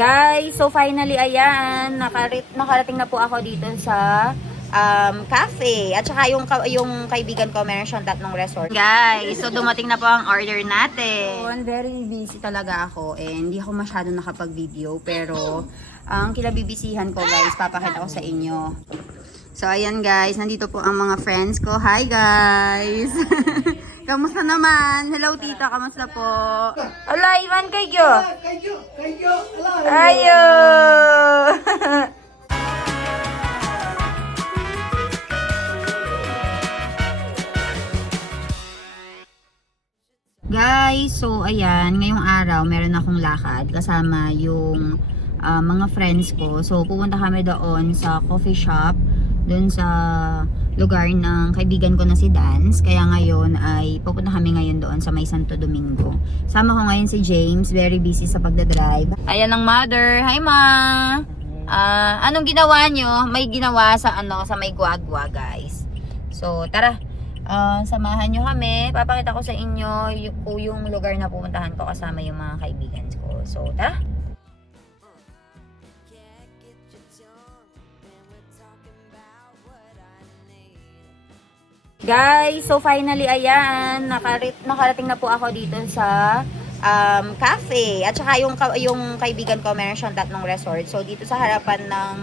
Guys, so finally, ayan, nakarating na po ako dito sa cafe. At saka yung kaibigan ko, meron siyang tatlong resort. Guys, so dumating na po ang order natin. Very busy talaga ako and hindi ako masyado nakapag-video. Pero ang kilabibisihan ko guys, papakita ko sa inyo. So ayan guys, nandito po ang mga friends ko. Hi guys! Kamusta naman? Hello tita, kamusta po? Ala, Ivan kayo! Kayo! Ayo! Guys, so ayan, ngayong araw meron akong lakad kasama yung mga friends ko. So pupunta kami doon sa coffee shop, doon sa lugar ng kaibigan ko na si Dance. Kaya ngayon ay pupunta kami ngayon doon sa May Santo Domingo. Sama ko ngayon si James, very busy sa pagdadrive. Ayan ang mother. Hi ma! Anong ginawa nyo? May ginawa sa sa May Guagua guys. So tara, samahan nyo kami. Papakita ko sa inyo yung lugar na pupuntahan ko kasama yung mga kaibigan ko. So tara! Guys, so finally, ayan, nakarating na po ako dito sa cafe. At saka yung kaibigan ko, meron siyang tatlong resort. So, dito sa harapan ng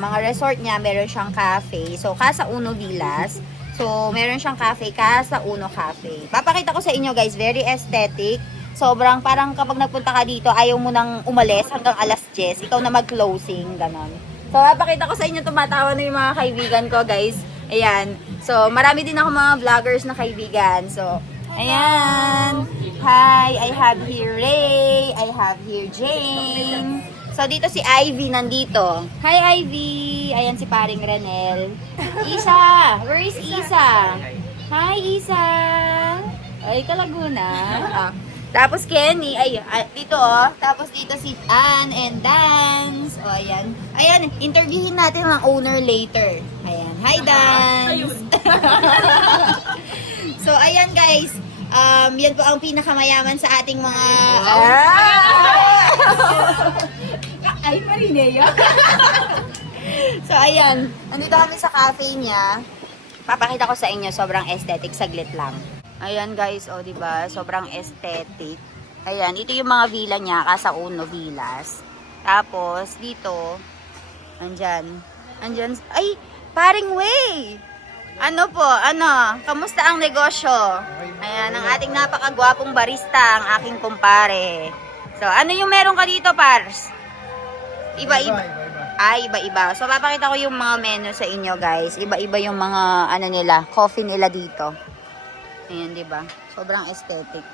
mga resort niya, meron siyang cafe. So, Casa Uno Villas. So, meron siyang cafe, Casa Uno Cafe. Papakita ko sa inyo guys, very aesthetic. Sobrang parang kapag nagpunta ka dito, ayaw mo nang umalis hanggang alas 10. Ikaw na mag-closing, ganon. So, papakita ko sa inyo, tumatawa na yung mga kaibigan ko guys. Ayan. So, marami din ako mga vloggers na kaibigan. So, ayan. Hi, I have here Ray. I have here Jane. So, dito si Ivy nandito. Hi, Ivy. Ayan si paring Renel. Isa. Where is Isa? Hi, Isa. Ay, Kalaguna. Tapos Kenny, ay, dito Tapos dito si Ann and Dance. O, ayan. Ayan, interviewin natin ang owner later. Ayan. Hi, Dance. So, ayan guys. Yan po ang pinakamayaman sa ating mga... Ay, Marinea. So, ayan. Nandito kami sa cafe niya. Papakita ko sa inyo, sobrang aesthetic. Saglit lang. Ayan guys, diba? Sobrang aesthetic. Ayan, ito yung mga villa niya, Casa Uno Villas. Tapos, dito, andyan, ay, paring Way! Ano po, kamusta ang negosyo? Ayan, ang ating napakagwapong barista, ang aking kumpare. So, ano yung meron ka dito, Pars? Iba-iba. Ay, iba-iba. So, papakita ko yung mga menu sa inyo, guys. Iba-iba yung mga, nila, coffee nila dito. Ayan, diba? Sobrang aesthetic.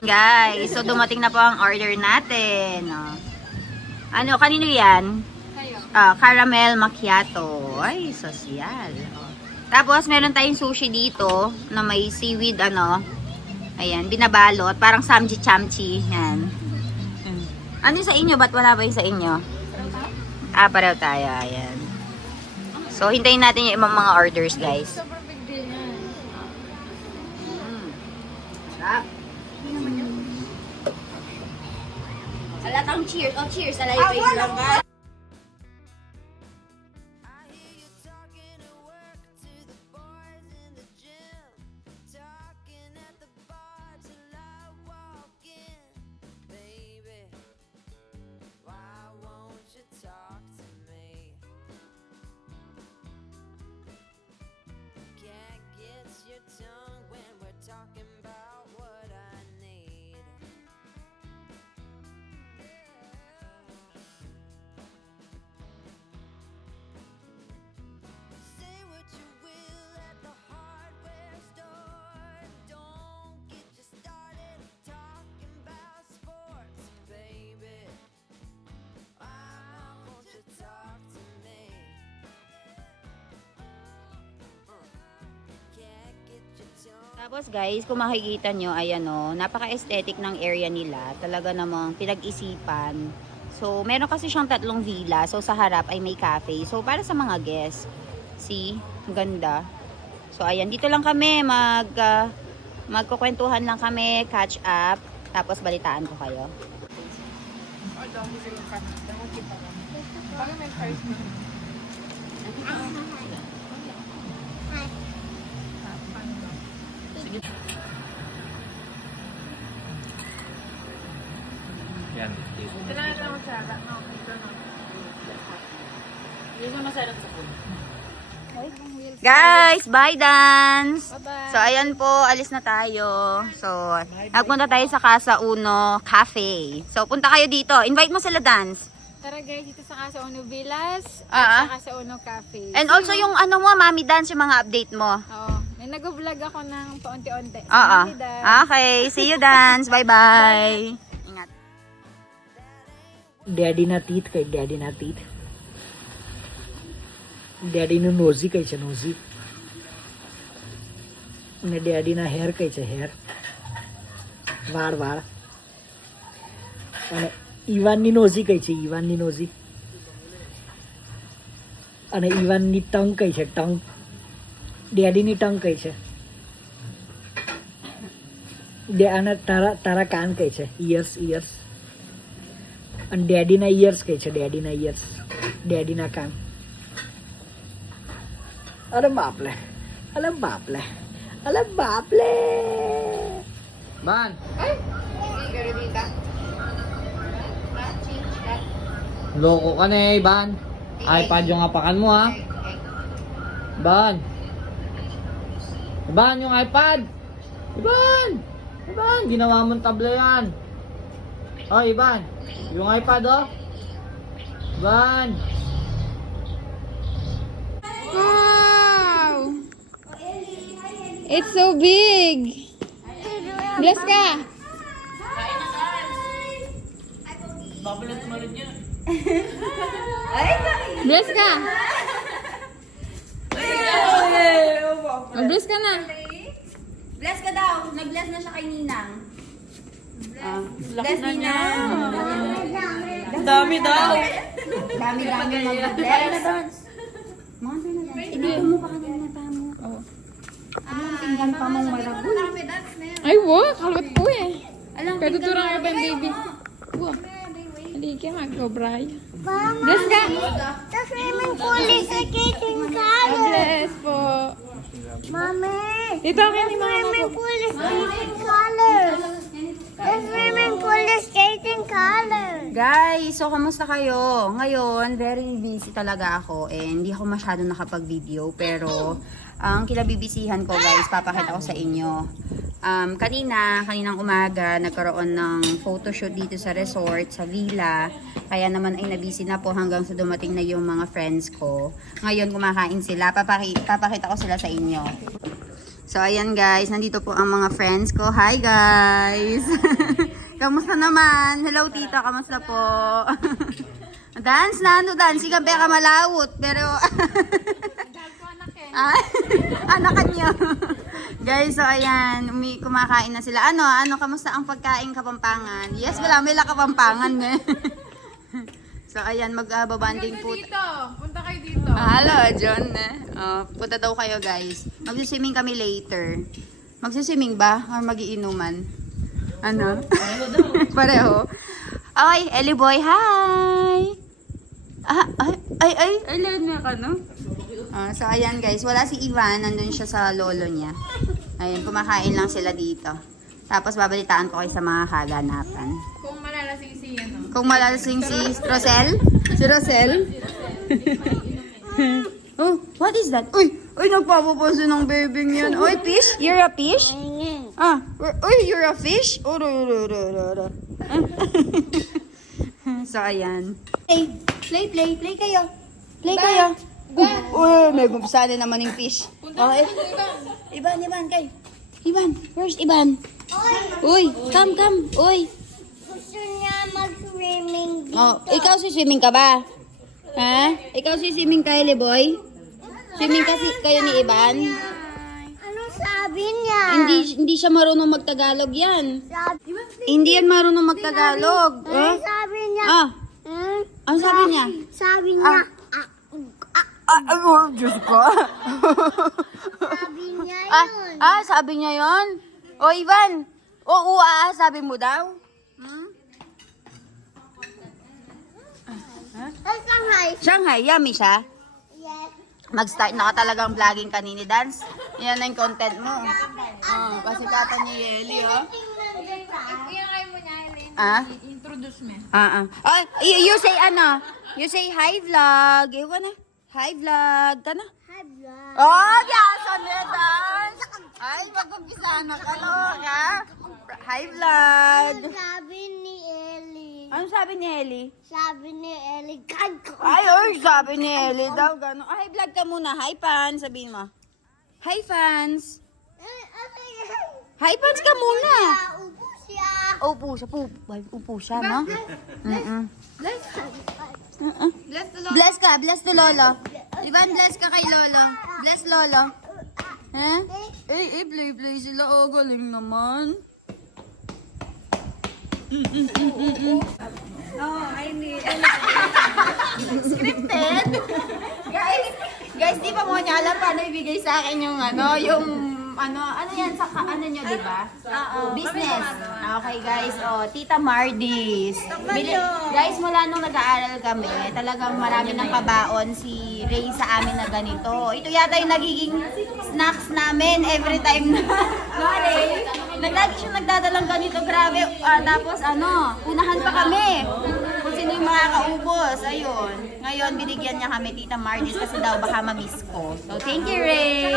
Guys, so dumating na po ang order natin. Kanino yan? Caramel macchiato. Ay, sosyal. Tapos, meron tayong sushi dito na may seaweed, ayan, binabalot. Parang samji-chamchi. Yan. Ano sa inyo? Ba't wala ba yung sa inyo? Pareho tayo. Ayan. So, hintayin natin yung ibang mga orders, guys. Sobrang big deal yan. Sarap. Halatang cheers. Oh, cheers. Alay pa yung lang, guys. Tapos guys, kung makikita nyo, ayan napaka-aesthetic ng area nila. Talaga namang pinag-isipan. So, meron kasi siyang tatlong villa. So, sa harap ay may cafe. So, para sa mga guests. See? Ang ganda. So, ayan. Dito lang kami. Magkukwentuhan lang kami. Catch up. Tapos balitaan ko kayo. Yan. Guys, bye dance! So, ayan po, alis na tayo. So, nagpunta tayo sa Casa Uno Cafe. So, punta kayo dito. Invite mo sila, dance. Tara guys, dito sa Casa Uno Villas Ah. at sa Casa Uno Cafe. And also yung ano mo, Mami Dance, yung mga update mo. Oo. Nag-vlog ako ng paunti-unti. Oo. Mami Dan. Okay, see you, dance. Bye-bye. Ingat. Daddy ના તીત કઈ ડેડી ના તીત ડેડી નું નોઝી કઈ છે નોઝી અને ડેડી ના હેર કઈ છે હેર વાળ વાળ અને ઈવાન ની નોઝી કઈ છે ઈવાન ની નોઝી અને ઈવાન ની ટંગ કઈ છે ટંગ ડેડી ની ટંગ કઈ છે અને તારા તારા કાન કઈ છે ઇયર્સ ઇયર્સ અને ડેડીના ઇયર્સ કઈ છે ડેડીના ઇયર્સ ડેડીના કાન અરે બાપલે અરે બાપલે અરે બાપલે Ban! Loko ka na eh, Ban. iPad yung apakan mo, ha? Ban! Ban, yung iPad! Ban! Ban, ginawa mong tabla yan. Oh, Iban. Yung iPad, oh. Ban! Wow! It's so big! Bless ka! Bless ka! Bless ka na! Bless ka daw. Nag-bless na siya kay Ninang. Bless Ninang. dami daw Dami-dami mag-bless. Mga dance. Inito mo pa kanina na tamo. Ano ang tingnan pa mong maragul? Ay, wow! Kalot ko eh! Alam, Kaya tuturang ka ba yung baby? Wow! Halika, mag-cobray. Bless ka! The swimming pool is a getting color. Bless po! Mommy, Dito ako ni mga swimming pool is getting color. The swimming pool is getting color. Guys, so kamusta kayo? Ngayon, very busy talaga ako and hindi ako masyado nakapag-video pero ang kinabibisihan ko guys, papakita ko sa inyo. Kaninang umaga, nagkaroon ng photoshoot dito sa resort, sa villa. Kaya naman ay nabisi na po hanggang sa dumating na yung mga friends ko. Ngayon kumakain sila, papakita ko sila sa inyo. So ayan guys, nandito po ang mga friends ko. Hi guys! Kamusta naman? Hello tita, kamusta po? Dance na, ano dance? Ikaw ka malawot, pero... Anakan nyo. Guys, so ayan, kumakain na sila. Ano, kamusta ang pagkain Kapampangan? Yes, wala, may Kapampangan eh. So ayan, magbabanding po. Punta kayo dito! Hello, John. Punta daw kayo guys. Magsiswimming kami later. Magsiswimming ba? Or magiinuman? Ano? Pareho. Okay, Ellie boy, hi! Ay, lahat na ka, no? So, ayan guys, wala si Ivan, nandun siya sa lolo niya. Ayun, kumakain lang sila dito. Tapos babalitaan ko kayo sa mga kaganapan. Kung malalasing si ano. Kung malalasing si Rosel? Si Rosel? Oh, what is that? Uy, nagpapapaso ng baby niyan. Uy, fish? You're a fish? Uy, you're a fish? So, ayan. Play kayo. Play kayo. Uy, may gumpsada naman yung fish. Okay. Iban, kay. Iban, where's Iban? Uy, come. Uy. Gusto niya mag-swimming dito. Oh, ikaw swimming ka ba? Ha? Ikaw swimming ka, Ellie boy? Swimming kasi kayo ni Iban? Anong sabi niya? Hindi siya marunong magtagalog yan. Sabi, Hindi yan marunong magtagalog. anong sabi niya? Ano sabi niya? Sabi niya, Diyos ko. sabi niya yun. Sabi niya yon. O, Ivan. Oo, sabi mo daw. Hmm? Shanghai. Shanghai, yummy siya. Yes. Mag-start na ka talagang vlogging kanini dance. Yan na yung content mo. Kasi kata ni Yeli, oh. Iangay mo niya, Eileen. Ah? Introduce me. Oh, you say ano? You say hi vlog. Ewan na. Hi vlog. Tana. Hi, vlog. Oh, yasa niya dance. Ay, mag-umpisa na ka, ka. Hi vlog. Sabi ni Ellie. Ano sabi ni Ellie? Sabi ni Ellie, kanko. Ay, sabi ni Ellie daw, gano'n. Hi vlog ka muna. Hi fans, sabihin mo. Hi fans. Hi fans ka muna. Upo siya. Upo siya, upo siya, no? Bless ka, bless to Lolo. Ivan, bless ka kay Lolo. Bless Lolo. Ha? Play sila. Oh, galing naman. Scripted? Guys, di pa mo niya alam paano ibigay sa akin yung ano yan sa ano nyo, di ba? Business. Okay, guys. Tita Mardis. Guys, mula nung nag-aaral kami, talagang marami ng pabaon si Ray sa amin na ganito. Ito yata yung nagiging snacks namin every time na. Lagi siya nagdadalang ganito. Grabe. Tapos unahan pa kami. Kung sino yung makakaubos. Ayun. Ngayon, binigyan niya kami Tita Mardis kasi daw baka ma-miss ko. So, thank you, Ray.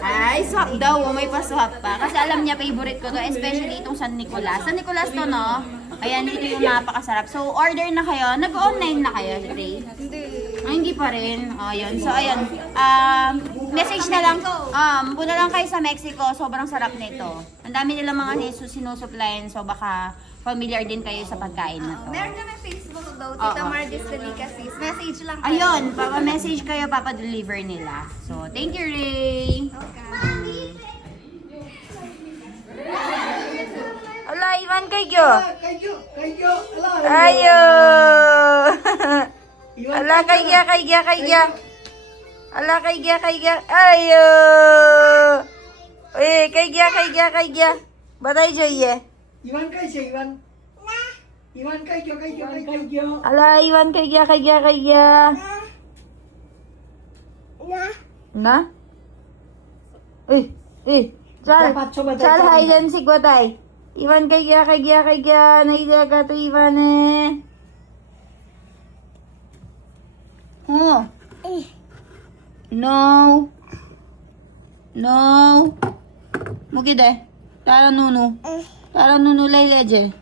Ay, swap daw. May pa-swap pa. Kasi alam niya, favorite ko to. Especially itong San Nicolas. San Nicolas to, no? Ayan, ito yung napakasarap. So, order na kayo. Nag-online na kayo, Ray? Hindi pa rin. Ayun. So, ayun. Message na lang. Muna lang kayo sa Mexico. Sobrang sarap nito. Ang dami nilang mga sinusuplayan. So, baka familiar din kayo sa pagkain na to. Meron ka na Facebook daw, Tita Mardis Delicacies. Message lang kayo. Ayun, papa-message kayo, papa-deliver nila. So, thank you, Ray. Ala, Ivan, kayo. Ayo. Ala, kaya. Ala, kaya. Ayo. Uy, kaya. Batay જોઈએ. Iwan kaysa, Iwan. Iwan kaysa. Ala, Ivan, kaya. Na? Chal, Dapat coba chal tayo hide and seek batay. Ivan kaya. Nahiya ka to, Ivan eh. Oh. No. Mugid eh. Tara nunu leje.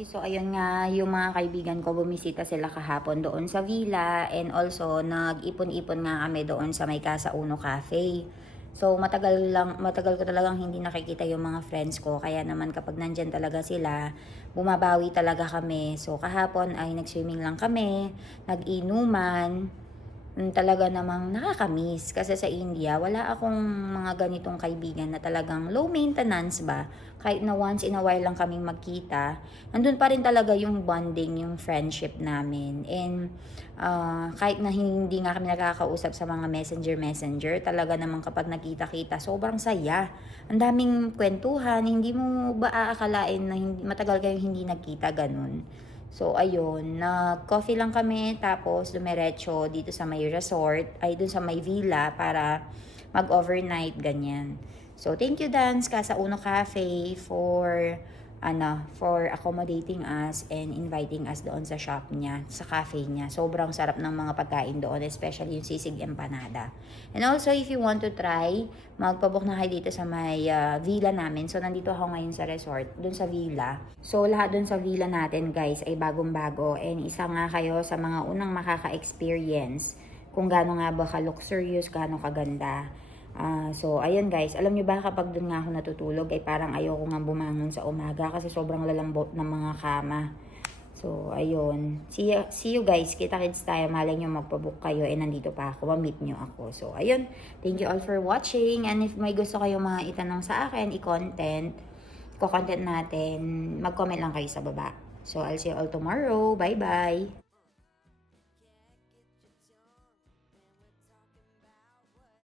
So ayun nga, yung mga kaibigan ko, bumisita sila kahapon doon sa villa, and also nag-ipon-ipon nga kami doon sa may Casa Uno Cafe. So matagal ko talagang hindi nakikita yung mga friends ko, kaya naman kapag nandyan talaga sila, bumabawi talaga kami. So kahapon ay nag-swimming lang kami, nag-inuman, talaga namang nakakamiss. Kasi sa India, wala akong mga ganitong kaibigan na talagang low maintenance ba. Kahit na once in a while lang kaming magkita, nandun pa rin talaga yung bonding, yung friendship namin. And kahit na hindi nga kami nakakausap sa mga messenger, talaga namang kapag nakita-kita, sobrang saya. Ang daming kwentuhan, hindi mo ba aakalain na matagal kayong hindi nagkita, ganun. So, ayun, nag-coffee lang kami, tapos dumiretso dito sa may resort, dun sa may villa para mag-overnight, ganyan. So, thank you, Dance, Casa Uno Cafe for accommodating us and inviting us doon sa shop niya, sa cafe niya. Sobrang sarap ng mga pagkain doon, especially yung sisig empanada. And also, if you want to try, magpabook na kayo dito sa may villa namin. So, nandito ako ngayon sa resort, doon sa villa. So, lahat doon sa villa natin, guys, ay bagong-bago. And isa nga kayo sa mga unang makaka-experience kung gaano nga ba ka-luxurious, gaano kaganda. So, ayun guys, alam nyo ba kapag doon nga ako natutulog ay parang ayoko nga bumangon sa umaga kasi sobrang lalambot ng mga kama. So, ayun. See you guys. Kita-kits tayo. Malay nyo magpabook kayo nandito pa ako. Ma-meet nyo ako. So, ayun. Thank you all for watching. And if may gusto kayo mga itanong sa akin, i-content natin, mag-comment lang kayo sa baba. So, I'll see you all tomorrow. Bye-bye!